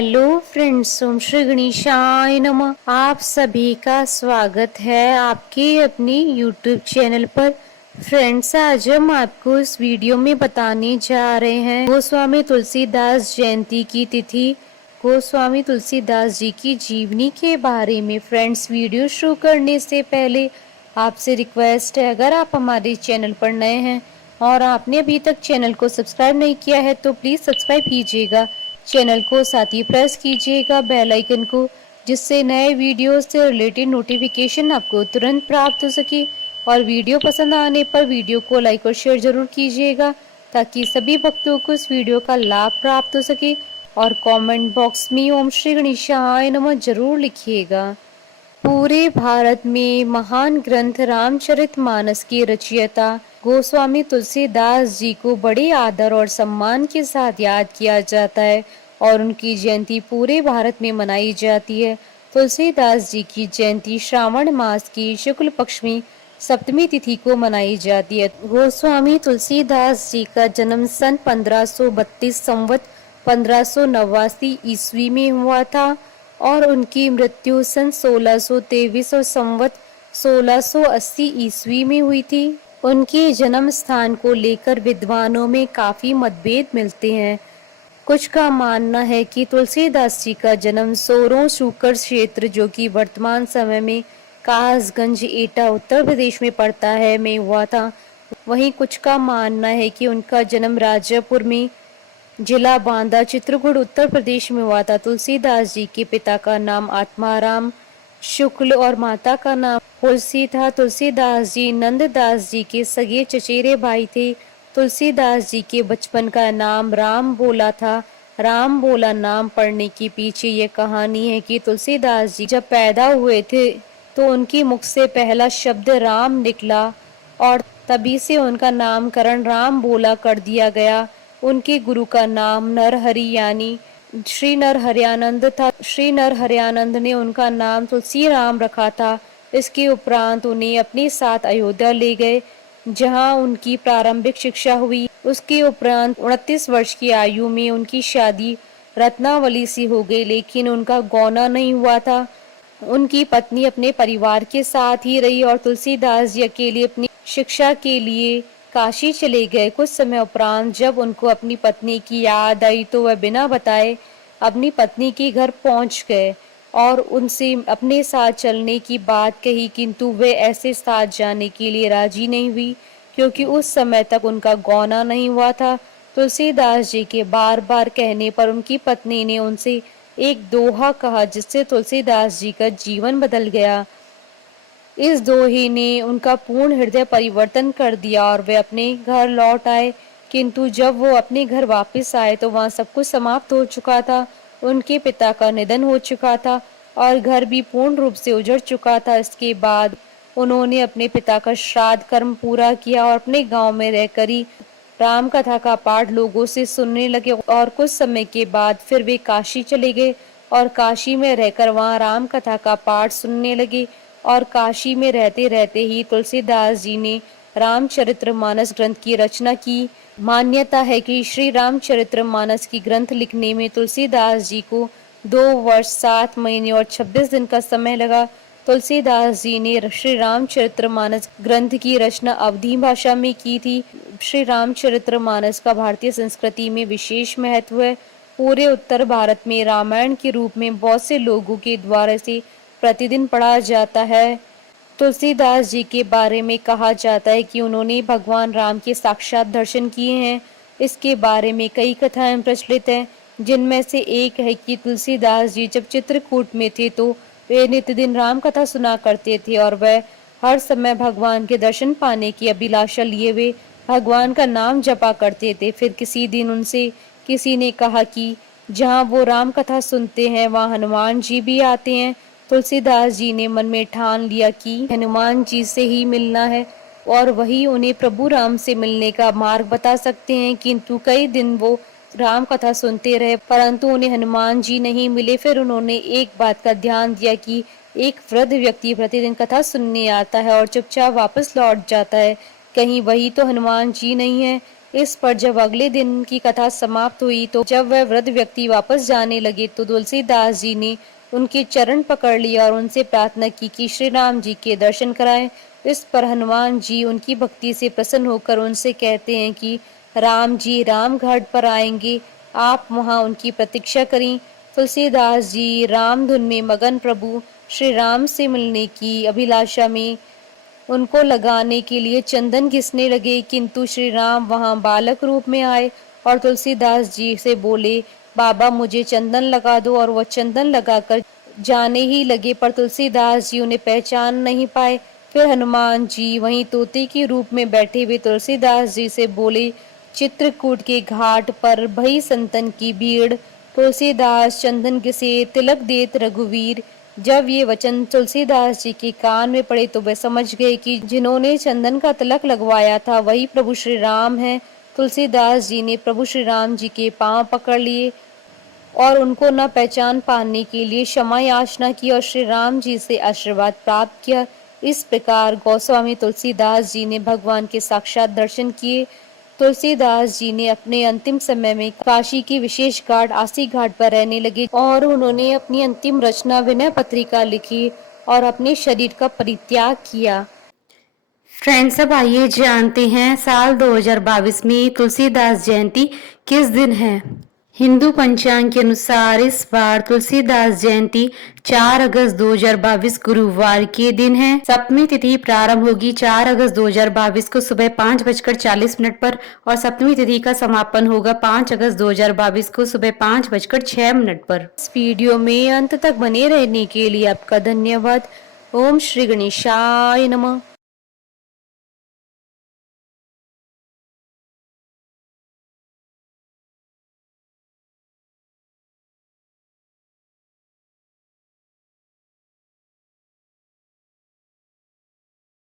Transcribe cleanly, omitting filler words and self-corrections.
Hello friends, ओम श्री गणेशाय नमः। आप सभी का स्वागत है आपके अपने यूट्यूब चैनल पर। फ्रेंड्स, आज हम आपको इस वीडियो में बताने जा रहे हैं गोस्वामी तुलसीदास जयंती की तिथि, गोस्वामी तुलसीदास जी की जीवनी के बारे में। फ्रेंड्स, वीडियो शुरू करने से पहले आपसे रिक्वेस्ट है, अगर आप हमारे चैनल पर नए हैं और आपने अभी तक चैनल को सब्सक्राइब नहीं किया है तो प्लीज सब्सक्राइब कीजिएगा चैनल को, साथ ही प्रेस कीजिएगा बेल आइकन को, जिससे नए वीडियो से रिलेटेड नोटिफिकेशन आपको तुरंत प्राप्त हो सके। और वीडियो पसंद आने पर वीडियो को लाइक और शेयर जरूर कीजिएगा ताकि सभी भक्तों को इस वीडियो का लाभ प्राप्त हो सके। और कमेंट बॉक्स में ओम श्री गणेशाय नमः जरूर लिखिएगा। पूरे भारत में महान ग्रंथ रामचरितमानस के रचयिता गोस्वामी तुलसीदास जी को बड़े आदर और सम्मान के साथ याद किया जाता है और उनकी जयंती पूरे भारत में मनाई जाती है। तुलसीदास जी की जयंती श्रावण मास की शुक्ल पक्ष में सप्तमी तिथि को मनाई जाती है। गोस्वामी तुलसीदास जी का जन्म सन 1532 संवत 1589 ईस्वी में हुआ था और उनकी मृत्यु सन 1623 और संवत 1680 ईस्वी में हुई थी। उनके जन्म स्थान को लेकर विद्वानों में काफी मतभेद मिलते हैं। कुछ का मानना है कि तुलसीदास जी का जन्म सोरों शूकर क्षेत्र, जो कि वर्तमान समय में कासगंज एटा उत्तर प्रदेश में पड़ता है, में हुआ था। वहीं कुछ का मानना है कि उनका जन्म राजापुर में, जिला बांदा, चित्रकूट, उत्तर प्रदेश में हुआ था। तुलसीदास जी के पिता का नाम आत्माराम शुक्ल और माता का नाम तुलसी था। तुलसीदास जी नंददास जी के सगे चचेरे भाई थे। तुलसीदास जी के बचपन का नाम राम बोला था। राम बोला नाम पढ़ने के पीछे ये कहानी है कि तुलसीदास जी जब पैदा हुए थे तो उनके मुख से पहला शब्द राम निकला और तभी से उनका नामकरण राम बोला कर दिया गया। उनके गुरु का नाम नरहरि यानी श्री नरहरियानंद था। श्री नरहरियानंद ने उनका नाम तुलसी राम रखा था। इसके उपरांत उन्हें अपने साथ अयोध्या ले गए, जहां उनकी प्रारंभिक शिक्षा हुई। उसके उपरांत 29 वर्ष की आयु में उनकी शादी रत्नावली से हो गई, लेकिन उनका गौना नहीं हुआ था। उनकी पत्नी अपने परिवार के साथ ही रही और तुलसीदास जी अकेले अपनी शिक्षा के लिए काशी चले गए। कुछ समय उपरांत जब उनको अपनी पत्नी की याद आई तो वह बिना बताए अपनी पत्नी के घर पहुंच गए और उनसे अपने साथ चलने की बात कही, किंतु वे ऐसे साथ जाने के लिए राजी नहीं हुई क्योंकि उस समय तक उनका गौना नहीं हुआ था। तुलसीदास जी के बार बार कहने पर उनकी पत्नी ने उनसे एक दोहा कहा, जिससे तुलसीदास जी का जीवन बदल गया। इस दोहे ने उनका पूर्ण हृदय परिवर्तन कर दिया और वे अपने घर लौट आए, किंतु जब वो अपने घर वापस आए तो वहाँ सब कुछ समाप्त हो चुका था। उनके पिता का निधन हो चुका था और घर भी पूर्ण रूप से उजड़ चुका था। इसके बाद उन्होंने अपने पिता का श्राद्ध कर्म पूरा किया और अपने गांव में रहकर ही राम कथा का पाठ लोगों से सुनने लगे और कुछ समय के बाद फिर वे काशी चले गए और काशी में रहकर वहाँ राम कथा का पाठ सुनने लगे। और काशी में रहते रहते ही तुलसीदास जी ने रामचरितमानस ग्रंथ की रचना की। मान्यता है कि श्री रामचरितमानस की ग्रंथ लिखने में तुलसीदास जी को 2 वर्ष 7 महीने और 26 दिन का समय लगा। तुलसीदास जी ने श्री रामचरितमानस ग्रंथ की रचना अवधी भाषा में की थी। श्री रामचरितमानस का भारतीय संस्कृति में विशेष महत्व है। पूरे उत्तर भारत में रामायण के रूप में बहुत से लोगों के द्वारा से प्रतिदिन पढ़ा जाता है। तुलसीदास जी के बारे में कहा जाता है कि उन्होंने भगवान राम के साक्षात दर्शन किए हैं। इसके बारे में कई कथाएं प्रचलित हैं, जिनमें से एक है कि तुलसीदास जी जब चित्रकूट में थे तो वे नित्यदिन राम कथा सुना करते थे और वह हर समय भगवान के दर्शन पाने की अभिलाषा लिए वे भगवान का नाम जपा करते थे। फिर किसी दिन उनसे किसी ने कहा कि जहाँ वो राम कथा सुनते हैं वहाँ हनुमान जी भी आते हैं। तुलसीदास जी ने मन में ठान लिया कि हनुमान जी से ही मिलना है और वही उन्हें प्रभु राम से मिलने का मार्ग बता सकते हैं। किंतु कई दिन वो राम कथा सुनते रहे परंतु उन्हें हनुमान जी नहीं मिले। फिर उन्होंने एक बात का ध्यान दिया कि एक वृद्ध व्यक्ति प्रतिदिन कथा सुनने आता है और चुपचाप वापस लौट जाता है, कहीं वही तो हनुमान जी नहीं है। इस पर जब अगले दिन की कथा समाप्त हुई तो जब वह वृद्ध व्यक्ति वापस जाने लगे तो तुलसीदास जी ने उनके चरण पकड़ लिया और उनसे प्रार्थना की कि श्री राम जी के दर्शन कराएं। इस पर हनुमान जी उनकी भक्ति से प्रसन्न होकर उनसे कहते हैं कि राम जी राम घाट पर आएंगे, आप वहां उनकी प्रतीक्षा करें। तुलसीदास जी राम धुन में मगन प्रभु श्री राम से मिलने की अभिलाषा में उनको लगाने के लिए चंदन घिसने लगे, किंतु श्री राम वहां बालक रूप में आए और तुलसीदास जी से बोले, बाबा मुझे चंदन लगा दो। और वह चंदन लगाकर जाने ही लगे, पर तुलसीदास जी उन्हें पहचान नहीं पाए। फिर हनुमान जी वहीं तोते के रूप में बैठे हुए तुलसीदास जी से बोले, चित्रकूट के घाट पर भई संतन की भीड़, तुलसीदास चंदन घिसे तिलक देत रघुवीर। जब ये वचन तुलसीदास जी के कान में पड़े तो वे समझ गए कि जिन्होंने चंदन का तिलक लगवाया था वही प्रभु श्री राम हैं। तुलसीदास जी ने प्रभु श्री राम जी के पांव पकड़ लिए और उनको न पहचान पाने के लिए क्षमा याचना की और श्री राम जी से आशीर्वाद प्राप्त किया। इस प्रकार गोस्वामी तुलसीदास जी ने भगवान के साक्षात दर्शन किए। तुलसीदास जी ने अपने अंतिम समय में काशी की विशेष घाट आसी घाट पर रहने लगे और उन्होंने अपनी अंतिम रचना विनय पत्रिका लिखी और अपने शरीर का परित्याग किया। फ्रेंड्स, अब आइए जानते हैं साल 2022 में तुलसीदास जयंती किस दिन है। हिंदू पंचांग के अनुसार इस बार तुलसीदास जयंती 4 अगस्त 2022 गुरुवार के दिन है। सप्तमी तिथि प्रारंभ होगी 4 अगस्त 2022 को सुबह 5:40 पर और सप्तमी तिथि का समापन होगा 5 अगस्त 2022 को सुबह 5:06 पर। इस वीडियो में अंत तक बने रहने के लिए आपका धन्यवाद। ओम श्री गणेशाय नमः।